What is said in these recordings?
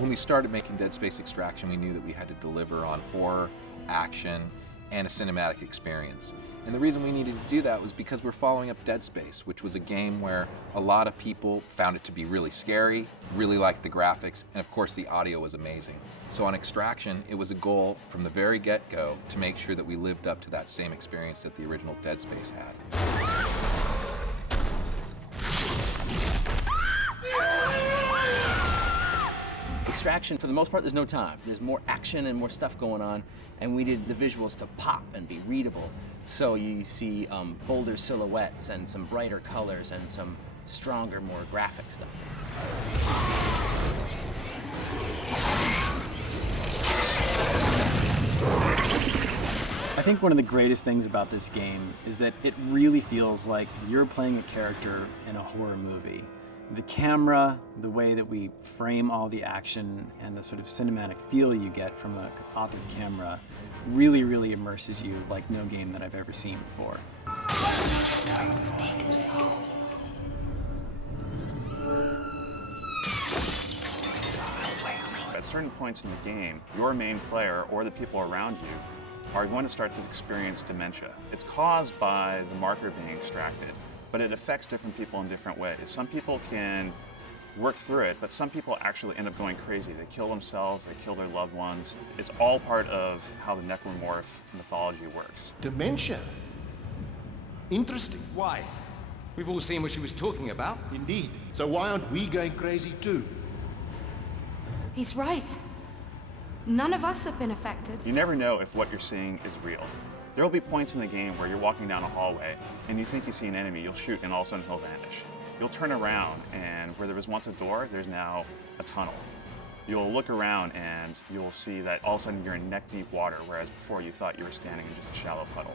When we started making Dead Space Extraction, we knew that we had to deliver on horror, action, and a cinematic experience. And the reason we needed to do that was because we're following up Dead Space, which was a game where a lot of people found it to be really scary, really liked the graphics, and of course the audio was amazing. So on Extraction, it was a goal from the very get-go to make sure that we lived up to that same experience that the original Dead Space had. Extraction, for the most part, there's no time. There's more action and more stuff going on, and we did the visuals to pop and be readable. So you see bolder silhouettes and some brighter colors and some stronger, more graphic stuff. I think one of the greatest things about this game is that it really feels like you're playing a character in a horror movie. The camera, the way that we frame all the action, and the sort of cinematic feel you get from a authored camera really, really immerses you like no game that I've ever seen before. At certain points in the game, your main player or the people around you are going to start to experience dementia. It's caused by the marker being extracted, but it affects different people in different ways. Some people can work through it, but some people actually end up going crazy. They kill themselves, they kill their loved ones. It's all part of how the necromorph mythology works. Dementia? Interesting. Why? We've all seen what she was talking about. Indeed. So why aren't we going crazy too? He's right. None of us have been affected. You never know if what you're seeing is real. There will be points in the game where you're walking down a hallway and you think you see an enemy, you'll shoot, and all of a sudden he'll vanish. You'll turn around, and where there was once a door, there's now a tunnel. You'll look around and you'll see that all of a sudden you're in neck-deep water, whereas before you thought you were standing in just a shallow puddle.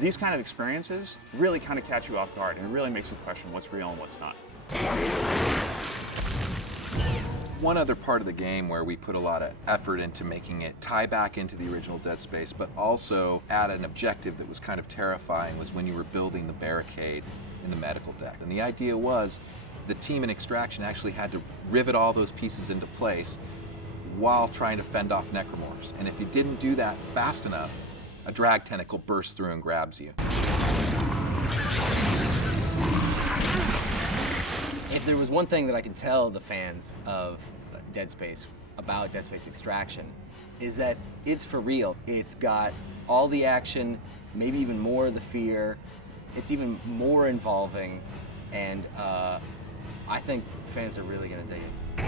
These kind of experiences really kind of catch you off guard and really makes you question what's real and what's not. One other part of the game where we put a lot of effort into making it tie back into the original Dead Space, but also add an objective that was kind of terrifying, was when you were building the barricade in the medical deck. And the idea was the team in Extraction actually had to rivet all those pieces into place while trying to fend off necromorphs. And if you didn't do that fast enough, a drag tentacle bursts through and grabs you. If there was one thing that I could tell the fans of Dead Space about Dead Space Extraction, is that it's for real. It's got all the action, maybe even more of the fear. It's even more involving, and I think fans are really gonna dig it.